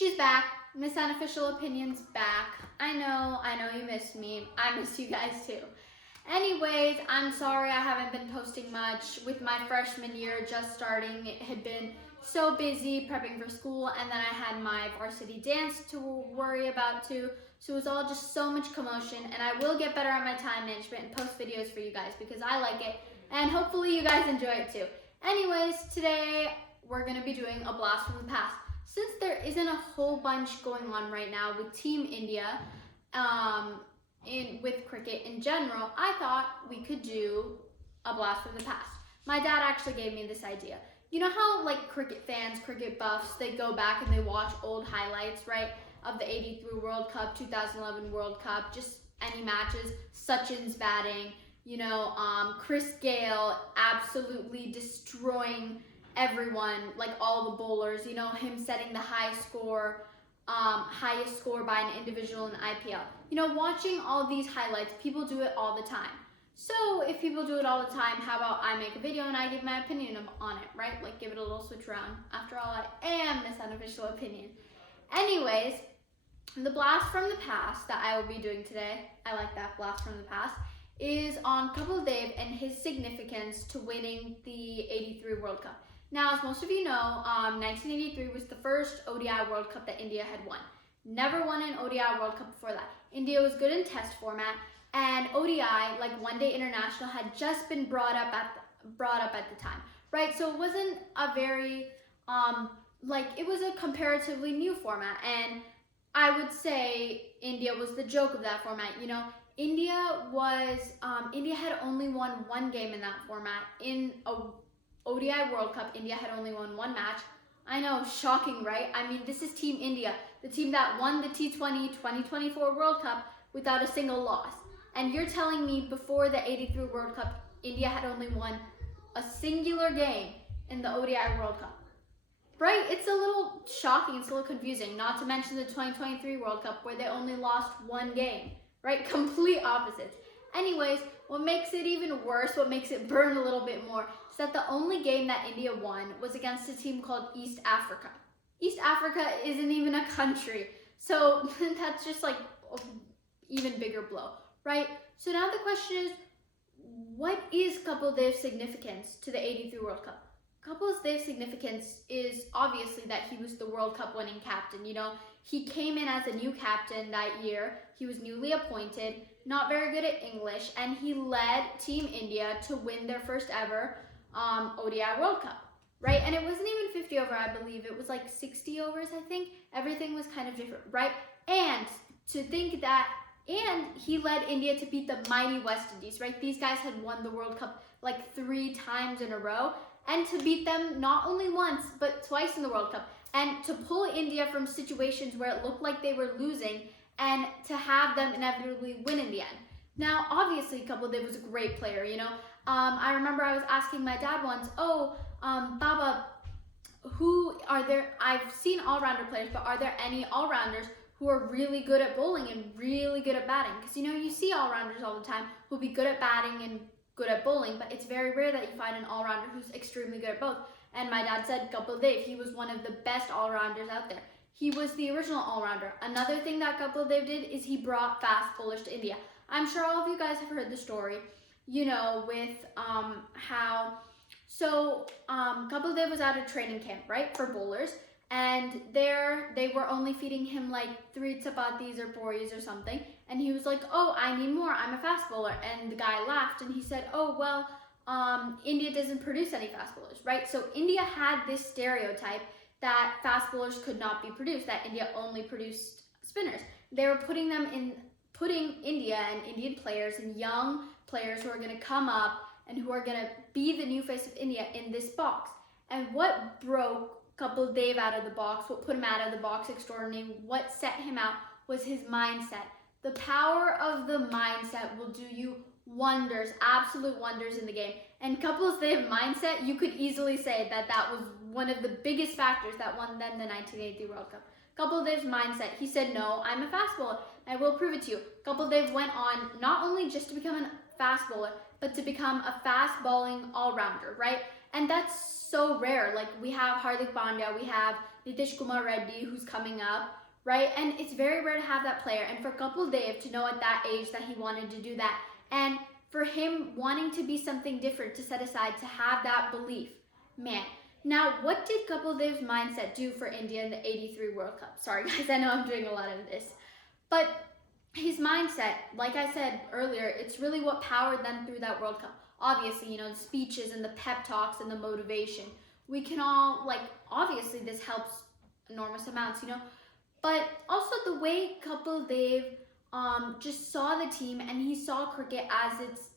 She's back. Miss Unofficial Opinion's back. I know you missed me. I missed you guys too. Anyways, I'm sorry I haven't been posting much. With my freshman year just starting, it had been so busy prepping for school, and then I had my varsity dance to worry about too. So it was all just so much commotion, and I will get better at my time management and post videos for you guys because I like it, and hopefully you guys enjoy it too. Anyways, today we're going to be doing a blast from the past. Since there isn't a whole bunch going on right now with Team India, with cricket in general, I thought we could do a blast from the past. My dad actually gave me this idea. You know how like cricket fans, cricket buffs, they go back and they watch old highlights, right? Of the '83 World Cup, 2011 World Cup, just any matches, Sachin's batting, Chris Gale absolutely destroying everyone, like all the bowlers, him setting the highest score by an individual in the IPL. Watching all these highlights, people do it all the time. So if people do it all the time, how about I make a video and I give my opinion on it, right? Like give it a little switch around. After all, I am Miss Unofficial Opinion. Anyways, the blast from the past that I will be doing today, I like that, blast from the past, is on Kapil Dev and his significance to winning the '83 World Cup. Now, as most of you know, 1983 was the first ODI World Cup that India had won. Never won an ODI World Cup before that. India was good in test format, and ODI, like One Day International, had just been brought up at the time, right? So it wasn't a very, it was a comparatively new format, and I would say India was the joke of that format. India had only won one game in that format. In a ODI World Cup, India had only won one match. I know, shocking, right? I mean, this is Team India, the team that won the T20 2024 World Cup without a single loss. And you're telling me before the '83 World Cup, India had only won a singular game in the ODI World Cup. Right? It's a little shocking, it's a little confusing, not to mention the 2023 World Cup where they only lost one game, right? Complete opposites. Anyways, what makes it even worse, what makes it burn a little bit more, is that the only game that India won was against a team called East Africa. East Africa isn't even a country, so that's just like an even bigger blow, right? So now the question is, what is Kapil Dev's significance to the '83 World Cup? Kapil Dev's significance is obviously that he was the World Cup winning captain. He came in as a new captain that year. He was newly appointed, not very good at English, and he led Team India to win their first ever ODI World Cup, right? And it wasn't even 50 over, I believe. It was like 60 overs, I think. Everything was kind of different, right? And to think that, and he led India to beat the mighty West Indies, right? These guys had won the World Cup like 3 times in a row, and to beat them not only once, but twice in the World Cup, and to pull India from situations where it looked like they were losing, and to have them inevitably win in the end. Now, obviously, Kapil Dev was a great player, I remember I was asking my dad once, Baba, I've seen all-rounder players, but are there any all-rounders who are really good at bowling and really good at batting? Because, you see all-rounders all the time who'll be good at batting and good at bowling, but it's very rare that you find an all-rounder who's extremely good at both. And my dad said Kapil Dev, he was one of the best all-rounders out there. He was the original all-rounder. Another thing that Kapil Dev did is he brought fast bowlers to India. I'm sure all of you guys have heard the story, with Kapil Dev was at a training camp, right, for bowlers, and there they were only feeding him like 3 chapatis or puris or something, and he was like, oh, I need more, I'm a fast bowler. And the guy laughed and he said, oh, well, India doesn't produce any fast bowlers, right? So India had this stereotype that fast bowlers could not be produced, that India only produced spinners. They were putting India and Indian players and young players who are going to come up and who are going to be the new face of India in this box. And what broke Kapil Dev out of the box, what put him out of the box extraordinarily, what set him out was his mindset. The power of the mindset will do you wonders, absolute wonders in the game. And Kapil Dev's mindset, you could easily say that was one of the biggest factors that won them the 1983 World Cup. Kapil Dev's mindset, he said, no, I'm a fast bowler, I will prove it to you. Kapil Dev went on not only just to become a fast bowler, but to become a fast bowling all-rounder, right? And that's so rare. Like, we have Hardik Pandya, we have Nitish Kumar Reddy, who's coming up, right? And it's very rare to have that player. And for Kapil Dev to know at that age that he wanted to do that, and for him wanting to be something different, to set aside, to have that belief, man. Now, what did Kapil Dev's mindset do for India in the '83 World Cup? Sorry guys, I know I'm doing a lot of this. But his mindset, like I said earlier, it's really what powered them through that World Cup. Obviously, the speeches and the pep talks and the motivation. We can all, obviously this helps enormous amounts, But also the way Kapil Dev just saw the team, and he saw cricket as its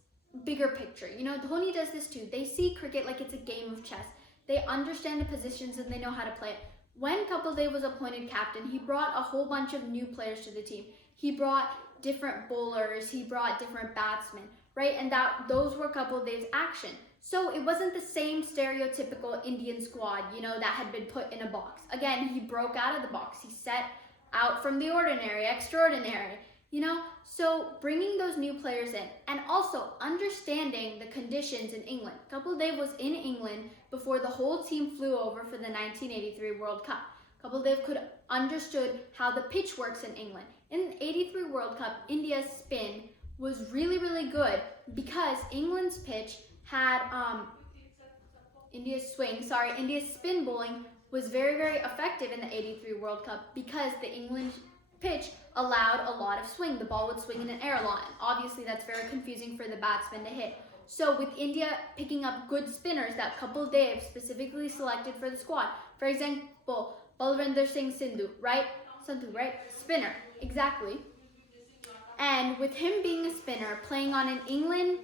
bigger picture. Dhoni does this too. They see cricket like it's a game of chess. They understand the positions and they know how to play it. When Kapil Dev was appointed captain, he brought a whole bunch of new players to the team. He brought different bowlers, he brought different batsmen, right? And those were Kapil Dev's action. So it wasn't the same stereotypical Indian squad, that had been put in a box. Again, he broke out of the box. He set out from the ordinary, extraordinary, So bringing those new players in, and also understanding the conditions in England. Kapil Dev was in England before the whole team flew over for the 1983 World Cup. Kapil Dev could understood how the pitch works in England. In the '83 World Cup, India's spin was really, really good because England's pitch had India's spin bowling was very, very effective in the '83 World Cup because the England pitch allowed a lot of swing. The ball would swing in an air a lot, and obviously that's very confusing for the batsman to hit. So with India picking up good spinners that Kapil Dev specifically selected for the squad, for example, Balwinder Singh Sandhu, right? Spinner, exactly. And with him being a spinner, playing on an England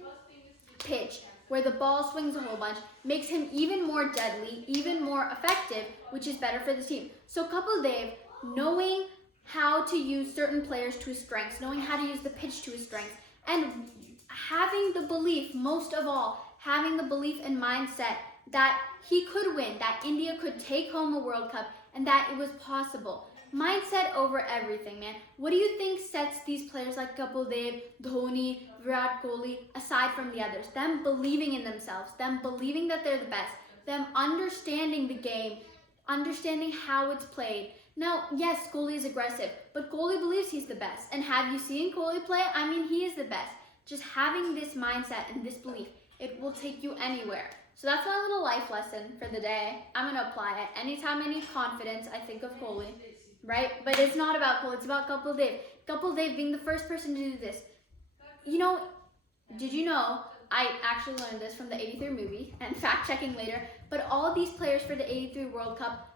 pitch where the ball swings a whole bunch, makes him even more deadly, even more effective, which is better for the team. So Kapil Dev, knowing how to use certain players to his strengths, knowing how to use the pitch to his strengths, and having the belief, most of all, having the belief and mindset that he could win, that India could take home a World Cup, and that it was possible. Mindset over everything, man. What do you think sets these players like Kapil Dev, Dhoni, Virat Kohli, aside from the others? Them believing in themselves, them believing that they're the best, them understanding the game, understanding how it's played. Now, yes, Kohli is aggressive, but Kohli believes he's the best. And have you seen Kohli play? He is the best. Just having this mindset and this belief, it will take you anywhere. So that's my little life lesson for the day. I'm going to apply it. Anytime I need confidence, I think of Kohli, right? But it's not about Kohli, it's about Kapil Dev. Kapil Dev being the first person to do this. Did you know, I actually learned this from the '83 movie, and fact-checking later, but all these players for the '83 World Cup,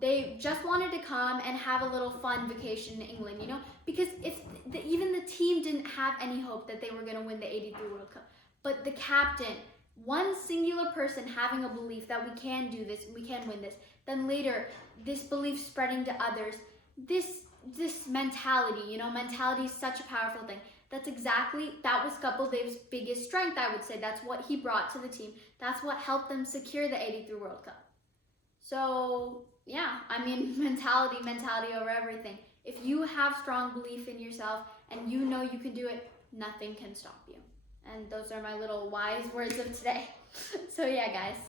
they just wanted to come and have a little fun vacation in England, because even the team didn't have any hope that they were going to win the '83 World Cup. But the captain, one singular person having a belief that we can do this, we can win this, then later this belief spreading to others, this mentality, mentality is such a powerful thing. That was Kapil Dev's biggest strength, I would say. That's what he brought to the team. That's what helped them secure the '83 World Cup. So, yeah, mentality over everything. If you have strong belief in yourself and you know you can do it, nothing can stop you. And those are my little wise words of today. So, yeah, guys.